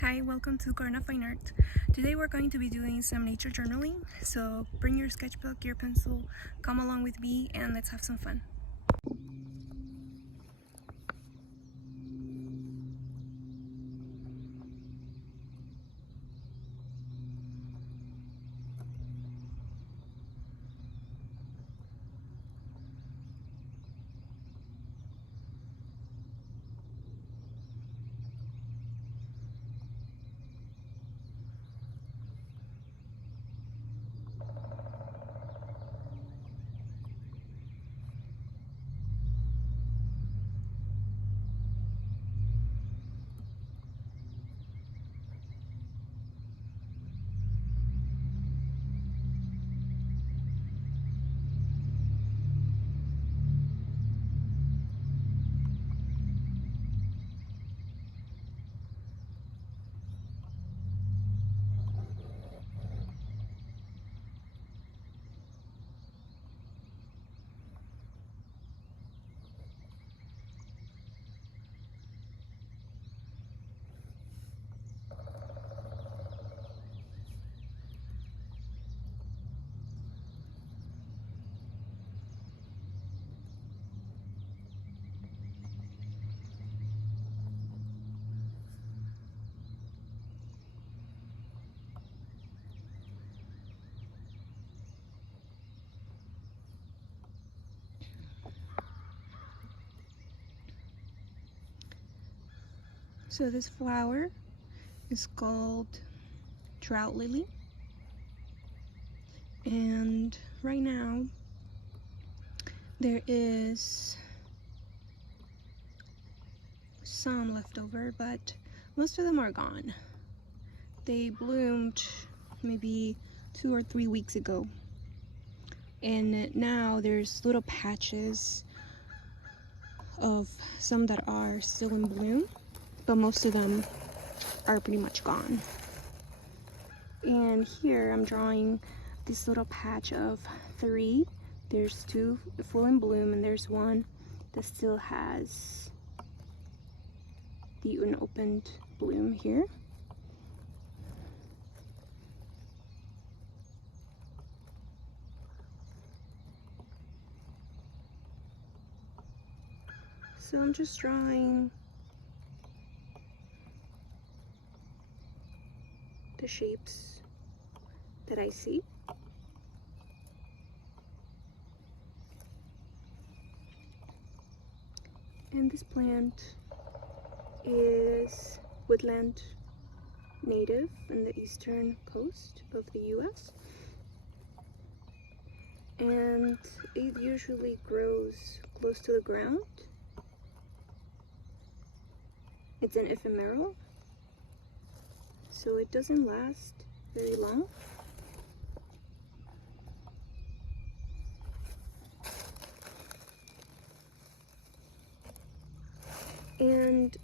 Hi, welcome to Corner Fine Art. Today we're going to be doing some nature journaling, so bring your sketchbook, your pencil, come along with me and let's have some fun. So this flower is called Trout Lily, and right now there is some left over, but most of them are gone. They bloomed maybe 2 or 3 weeks ago, and now there's little patches of some that are still in bloom, but most of them are pretty much gone. And here I'm drawing this little patch of 3. There's 2 full in bloom, and there's 1 that still has the unopened bloom here. So I'm just drawing the shapes that I see. And this plant is woodland native in the eastern coast of the US. And it usually grows close to the ground. It's an ephemeral, so it doesn't last very long. And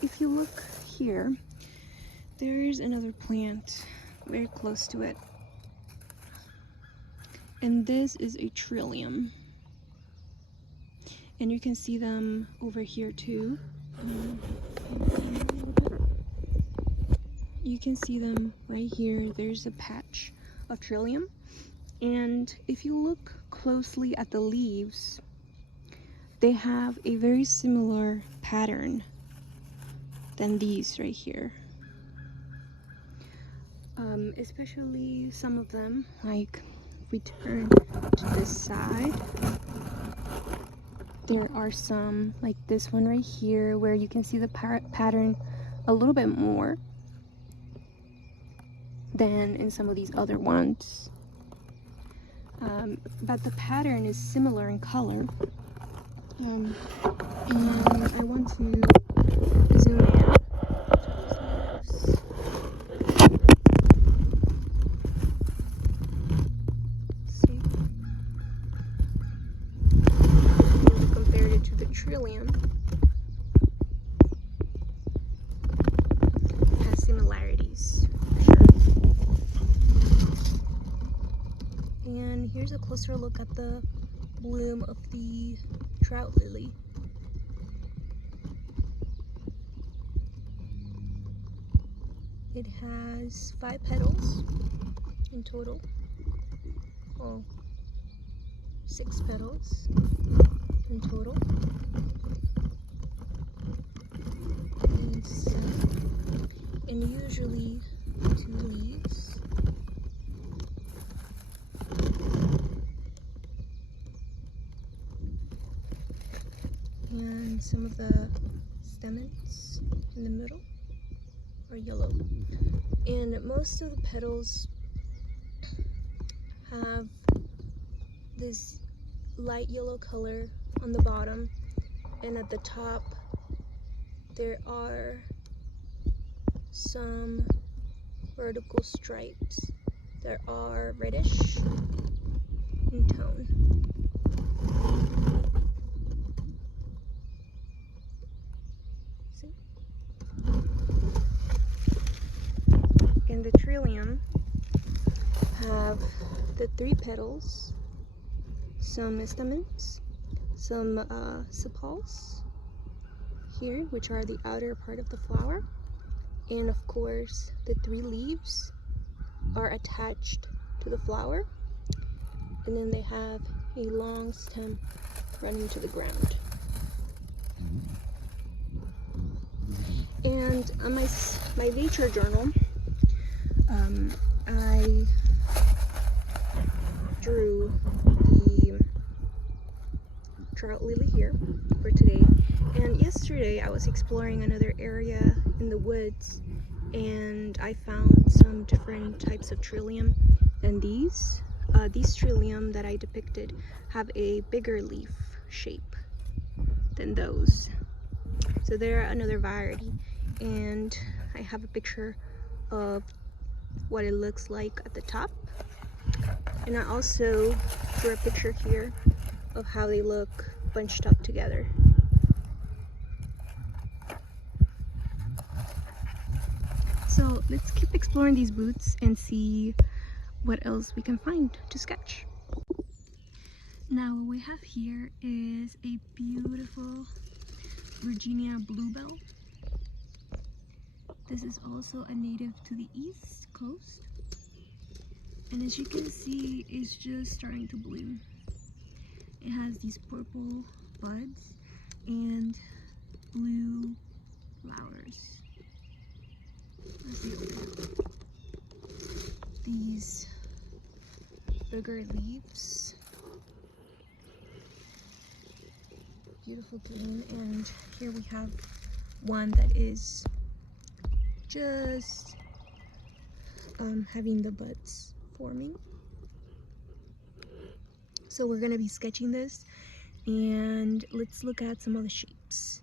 if you look here, there is another plant very close to it. And this is a Trillium. And you can see them over here too. You can see them right here. There's a patch of Trillium. And if you look closely at the leaves, they have a very similar pattern than these right here. Especially some of them, like if we turn to this side, there are some like this one right here where you can see the pattern a little bit more than in some of these other ones. But the pattern is similar in color. And I want to zoom in. See? When we compared it to the Trillium, it has similarities for sure. And here's a closer look at the bloom of the Trout Lily. It has 5 petals in total. Oh, 6 petals in total. And usually 2 leaves. And some of the stamens in the middle are yellow. And most of the petals have this light yellow color on the bottom, and at the top there are some vertical stripes that are reddish in tone. See? And the Trillium have the 3 petals, some stamens, some sepals here, which are the outer part of the flower, and of course the 3 leaves are attached to the flower, and then they have a long stem running to the ground. And on my nature journal, I drew the Trout Lily here for today. And yesterday I was exploring another area in the woods, and I found some different types of Trillium than these. These Trillium that I depicted have a bigger leaf shape than those. So they're another variety, and I have a picture of what it looks like at the top. And I also drew a picture here of how they look bunched up together. So let's keep exploring these boots and see what else we can find to sketch. Now what we have here is a beautiful Virginia Bluebell. This is also a native to the East Coast, and as you can see, it's just starting to bloom. It has these purple buds and blue flowers. Let's see over these bigger leaves, beautiful green, and here we have one that is just having the buds forming. So we're gonna be sketching this, and let's look at some of the shapes.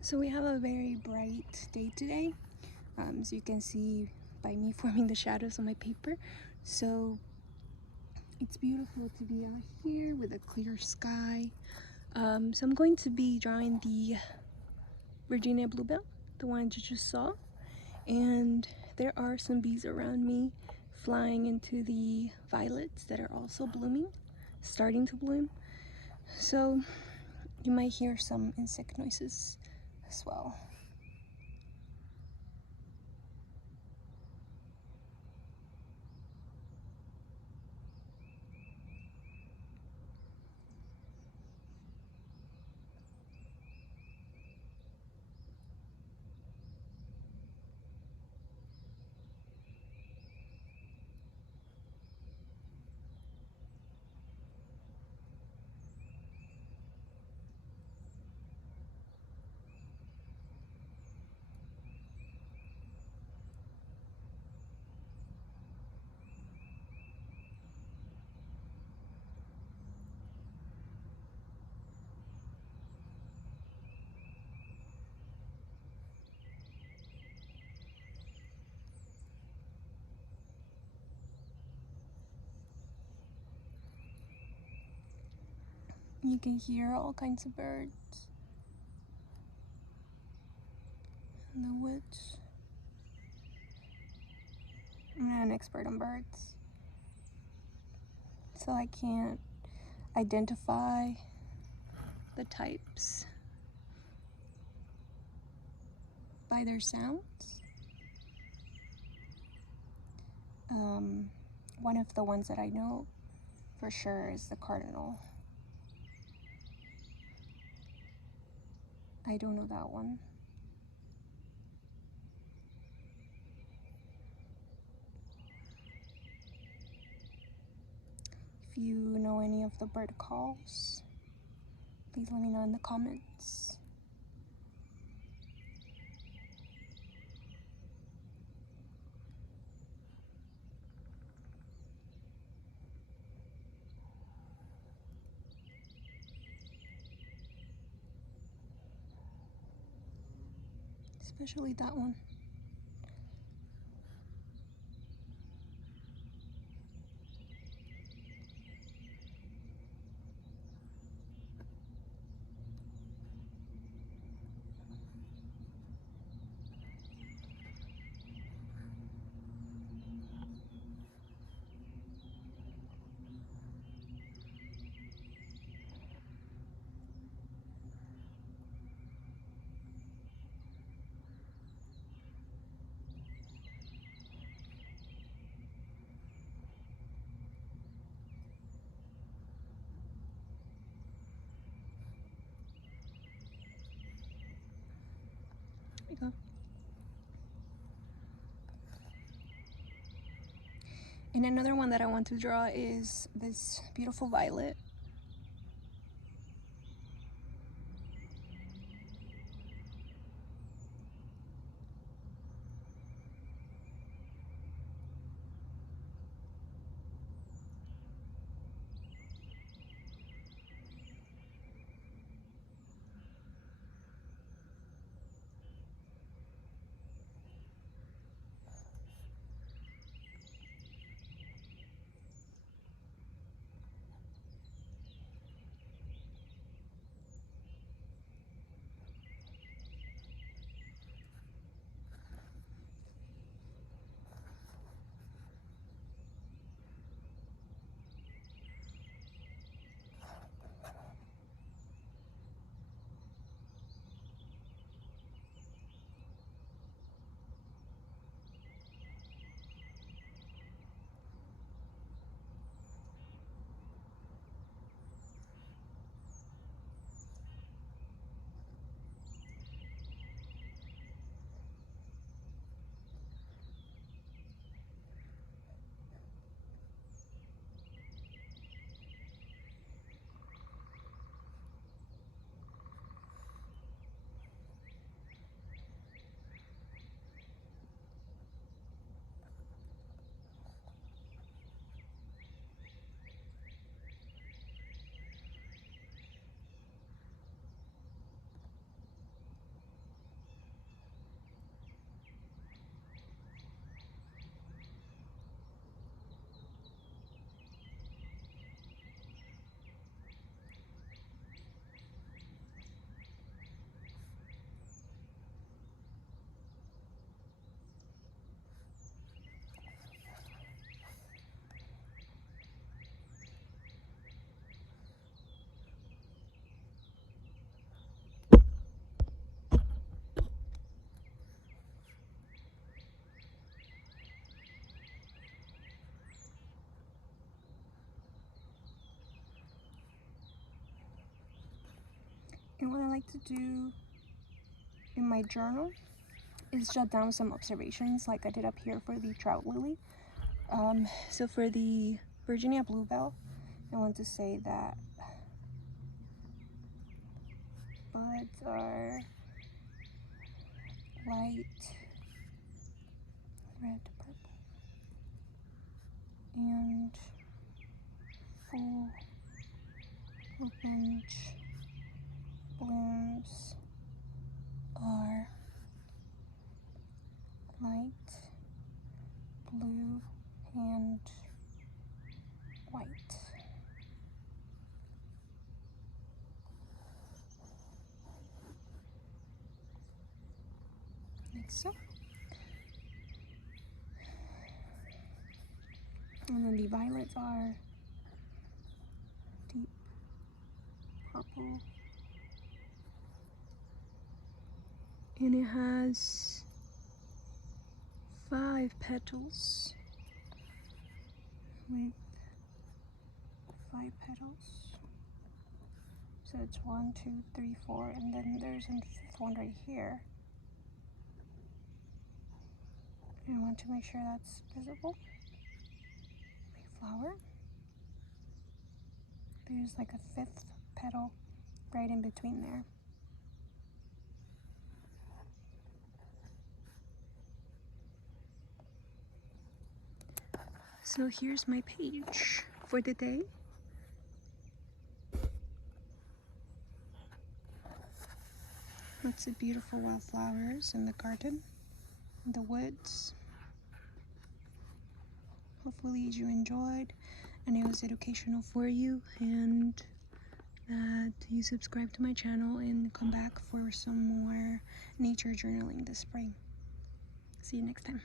So we have a very bright day today, so you can see by me forming the shadows on my paper. So it's beautiful to be out here with a clear sky. So I'm going to be drawing the Virginia Bluebell, the one you just saw, and there are some bees around me flying into the violets that are also blooming, starting to bloom. So you might hear some insect noises as well. You can hear all kinds of birds in the woods. I'm not an expert on birds, so I can't identify the types by their sounds. One of the ones that I know for sure is the cardinal. I don't know that one. If you know any of the bird calls, please let me know in the comments. Especially that one. There you go. And another one that I want to draw is this beautiful violet. And what I like to do in my journal is jot down some observations like I did up here for the Trout Lily. So for the Virginia Bluebell, I want to say that buds are light red to purple and full orange blooms are light blue and white. Like so. And then the violets are deep purple. And it has 5 petals. with 5 petals. So it's 1, 2, 3, 4, and then there's a 5th one right here. I want to make sure that's visible. My flower. There's like a 5th petal right in between there. So here's my page for the day. Lots of beautiful wildflowers in the garden, in the woods. Hopefully you enjoyed and it was educational for you, and that you subscribe to my channel and come back for some more nature journaling this spring. See you next time.